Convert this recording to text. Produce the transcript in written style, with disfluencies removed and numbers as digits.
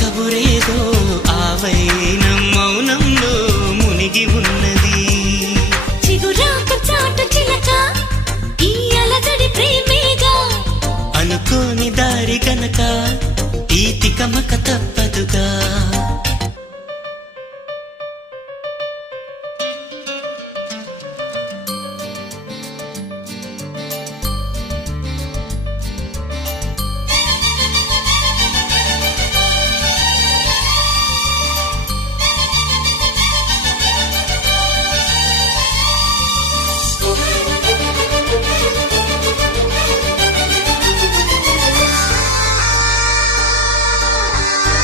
కబురేదో ఆవైనం మౌనంలో మునిగి ఉన్నది. చిగురాకు చాటు చిలక ఈ అలజడి ప్రేమేగా, అనుకోని దారి గనక ఈ తికమక తప్పదుగా.